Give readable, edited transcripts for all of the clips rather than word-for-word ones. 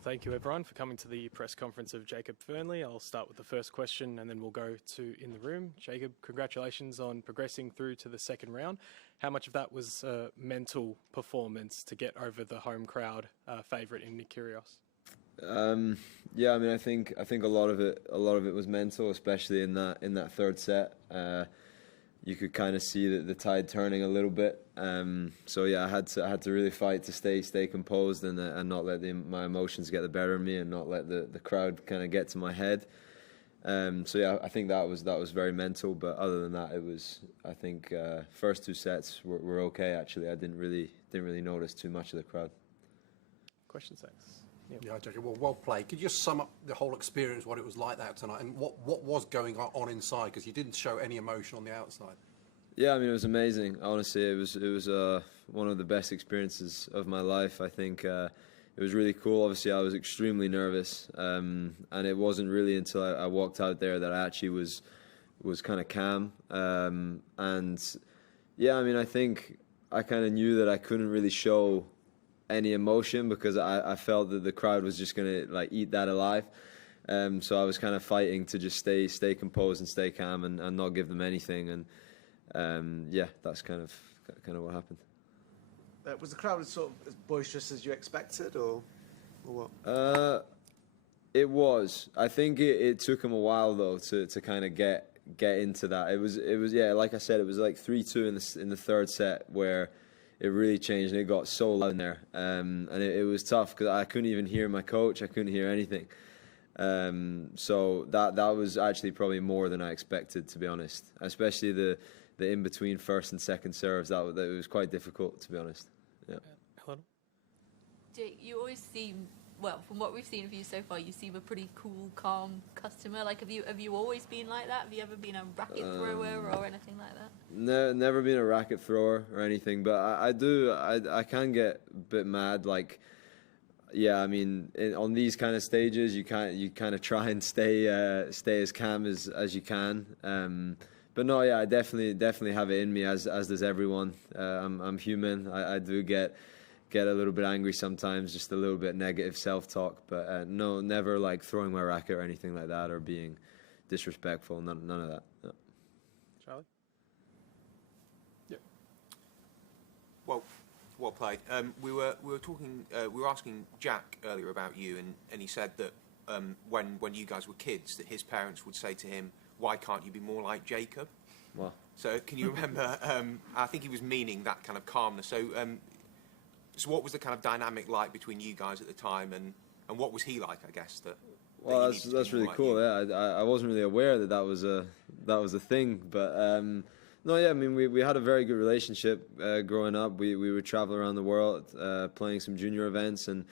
Well, thank you everyone for coming to the press conference of Jacob Fernley. I'll start with the first question and then we'll go to in the room. Jacob, congratulations on progressing through to the second round. How much of that was mental performance to get over the home crowd favourite in Nick Kyrgios? Yeah, I mean, I think a lot of it was mental, especially in that third set. You could kind of see the tide turning a little bit. So yeah, I had to really fight to stay composed and not let my emotions get the better of me and not let the crowd kind of get to my head. So yeah, I think that was very mental. But other than that, it was, I think, first two sets were okay. Actually, I didn't really notice too much of the crowd. Questions, thanks. Yeah, Jacob, well played. Could you just sum up the whole experience, what it was like that tonight, and what was going on inside? Because you didn't show any emotion on the outside. Yeah, I mean, it was amazing. Honestly, it was one of the best experiences of my life. I think it was really cool. Obviously, I was extremely nervous, and it wasn't really until I walked out there that I actually was kind of calm. And yeah, I mean, I think I kind of knew that I couldn't really show any emotion because I felt that the crowd was just gonna like eat that alive. So I was kind of fighting to just stay composed and stay calm and not give them anything. And yeah, that's kind of what happened. Was the crowd sort of as boisterous as you expected, or what? It was. I think it took him a while though to kind of get into that. It was yeah, like I said, it was like 3-2 in the third set where it really changed and it got so loud in there. And it was tough because I couldn't even hear my coach. I couldn't hear anything. So that was actually probably more than I expected, to be honest. Especially the in between first and second serves. That it was quite difficult, to be honest. Yeah. Hello. Jake, you always seem, well, from what we've seen of you so far, you seem a pretty cool, calm customer. Like, have you always been like that? Have you ever been a racket thrower or anything like that? No, never been a racket thrower or anything, but I can get a bit mad. Like, yeah, I mean, on these kind of stages, you kind of try and stay as calm as you can. But no, yeah, I definitely have it in me, as does everyone. I'm human. I do get a little bit angry sometimes, just a little bit negative self-talk. But no, never like throwing my racket or anything like that or being disrespectful. None of that. No. Charlie? Yeah. Well played. We were talking. We were asking Jack earlier about you, and he said that when you guys were kids, that his parents would say to him, "Why can't you be more like Jacob?" Wow. So can you remember? I think he was meaning that kind of calmness. So, so what was the kind of dynamic like between you guys at the time, and what was he like? I guess that. Well, that's really cool. Yeah, I wasn't really aware that was a thing, but no, yeah. I mean, we had a very good relationship growing up. We would travel around the world playing some junior events, and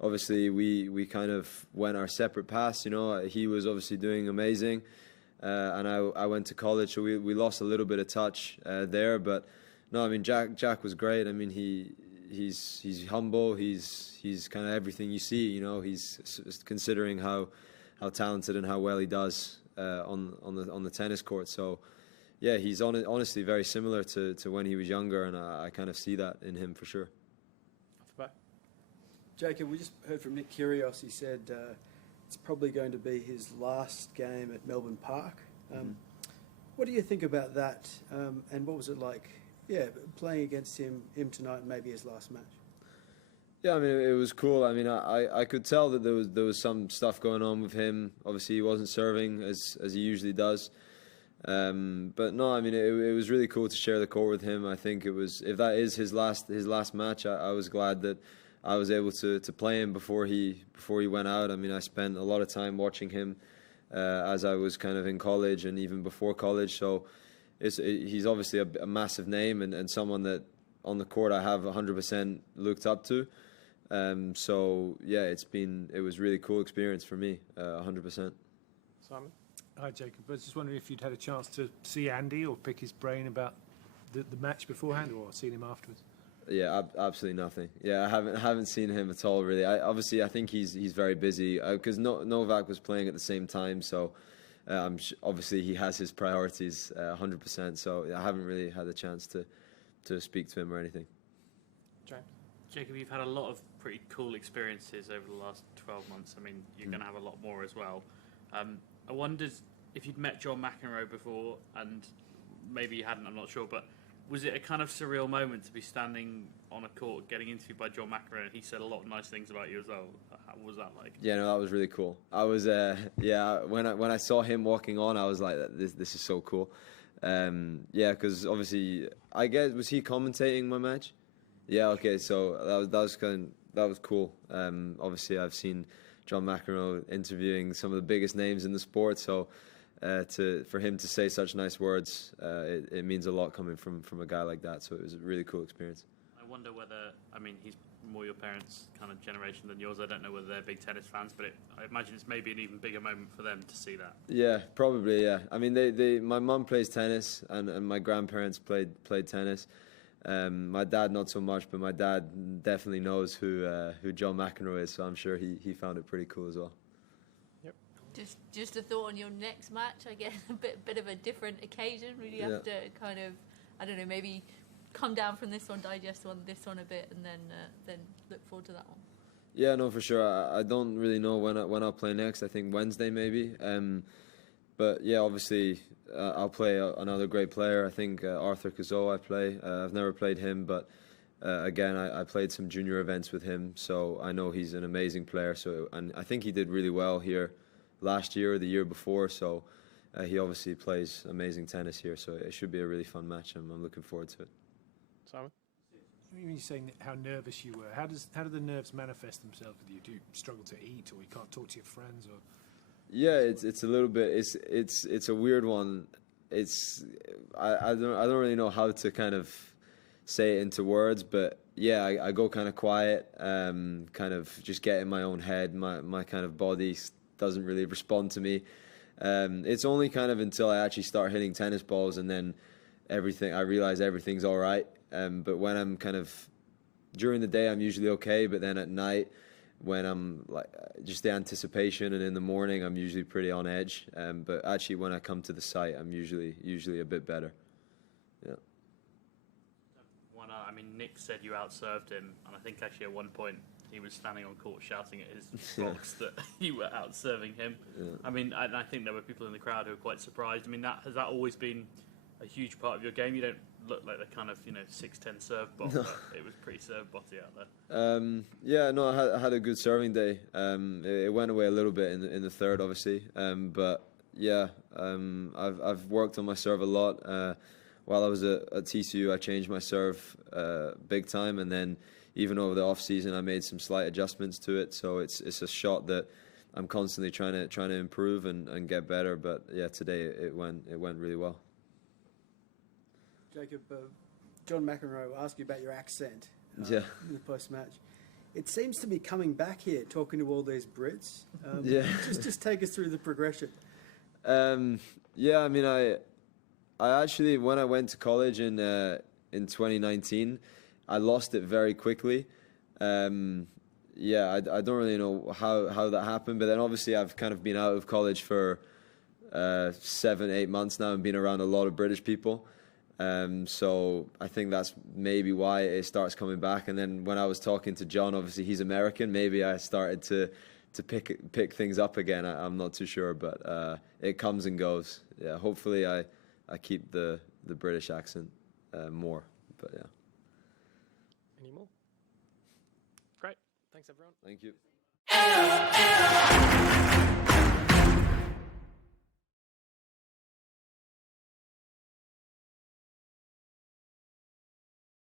obviously we kind of went our separate paths. You know, he was obviously doing amazing. And I went to college, so we lost a little bit of touch there. But no, I mean Jack was great. I mean he's humble. He's kind of everything you see. You know, he's considering how talented and how well he does on the tennis court. So yeah, he's honestly very similar to when he was younger, and I kind of see that in him for sure. Off the back. Jacob, we just heard from Nick Kyrgios. He said it's probably going to be his last game at Melbourne Park. What do you think about that? And what was it like, playing against him tonight and maybe his last match? Yeah, I mean, it was cool. I mean, I could tell that there was some stuff going on with him. Obviously, he wasn't serving as he usually does. But no, I mean, it was really cool to share the court with him. I think it was, if that is his last match, I was glad that I was able to play him before he went out. I mean, I spent a lot of time watching him as I was kind of in college and even before college. So he's obviously a massive name and someone that on the court I have 100% looked up to. So yeah, it was really cool experience for me, 100%. Simon? Hi, Jacob. I was just wondering if you'd had a chance to see Andy or pick his brain about the match beforehand, or seen him afterwards. Yeah, absolutely nothing. Yeah, I haven't seen him at all really. Obviously I think he's very busy because Novak was playing at the same time, so obviously he has his priorities 100%. So I haven't really had a chance to speak to him or anything. James? Jacob, you've had a lot of pretty cool experiences over the last 12 months. I mean, you're going to have a lot more as well. I wondered if you'd met John McEnroe before, and maybe you hadn't, I'm not sure, but was it a kind of surreal moment to be standing on a court getting interviewed by John McEnroe, and he said a lot of nice things about you as well? What was that like? Yeah, no, that was really cool. I was, when I saw him walking on, I was like, this is so cool. Yeah, because obviously, I guess, was he commentating my match? Yeah, okay, so that was cool. Obviously, I've seen John McEnroe interviewing some of the biggest names in the sport, so for him to say such nice words, it means a lot coming from a guy like that. So it was a really cool experience. I wonder whether, I mean, he's more your parents' kind of generation than yours. I don't know whether they're big tennis fans, but I imagine it's maybe an even bigger moment for them to see that. Yeah, probably. Yeah, I mean, my mum plays tennis, and my grandparents played tennis. My dad not so much, but my dad definitely knows who John McEnroe is, so I'm sure he found it pretty cool as well. Yep. Just a thought on your next match. I guess a bit of a different occasion. Really have to kind of, I don't know, maybe come down from this one, digest this one a bit, and then look forward to that one. Yeah, no, for sure. I don't really know when I'll play next. I think Wednesday maybe. But yeah, obviously I'll play another great player. I think Arthur Cazot I play. I've never played him, but again, I played some junior events with him, so I know he's an amazing player. And I think he did really well here last year or the year before. So he obviously plays amazing tennis here. So it should be a really fun match. I'm looking forward to it. Simon? When you're saying how nervous you were, how do the nerves manifest themselves with you? Do you struggle to eat, or you can't talk to your friends, or? Yeah, it's a little bit. It's a weird one. I don't really know how to kind of say it into words, but yeah, I go kind of quiet, kind of just get in my own head. My kind of body doesn't really respond to me. It's only kind of until I actually start hitting tennis balls, and then I realize everything's all right. But when I'm kind of during the day, I'm usually okay. But then at night, when I'm like just the anticipation, and in the morning, I'm usually pretty on edge. But actually, when I come to the site, I'm usually a bit better. Yeah. I mean, Nick said you outserved him, and I think actually at one point he was standing on court shouting at his box that you were outserving him. Yeah. I mean, I think there were people in the crowd who were quite surprised. I mean, has that always been a huge part of your game? You don't look like the kind of 6'10" serve bot, but it was pretty serve botty out there. Yeah, no, I had a good serving day. It went away a little bit in the third, obviously, but yeah, I've worked on my serve a lot. While I was at TCU, I changed my serve big time, and then even over the off season, I made some slight adjustments to it. So it's a shot that I'm constantly trying to improve and get better. But yeah, today it went really well. Jacob, John McEnroe asked you about your accent in the post-match. It seems to be coming back here, talking to all these Brits. Just take us through the progression. Yeah, I mean, I actually, when I went to college in 2019, I lost it very quickly. I don't really know how that happened, but then obviously I've kind of been out of college for 7-8 months now and been around a lot of British people. So I think that's maybe why it starts coming back. And then when I was talking to John, obviously he's American, maybe I started to pick things up again. I'm not too sure, but it comes and goes. Yeah, hopefully I keep the British accent more, but yeah. Any more? Great. Thanks, everyone. Thank you.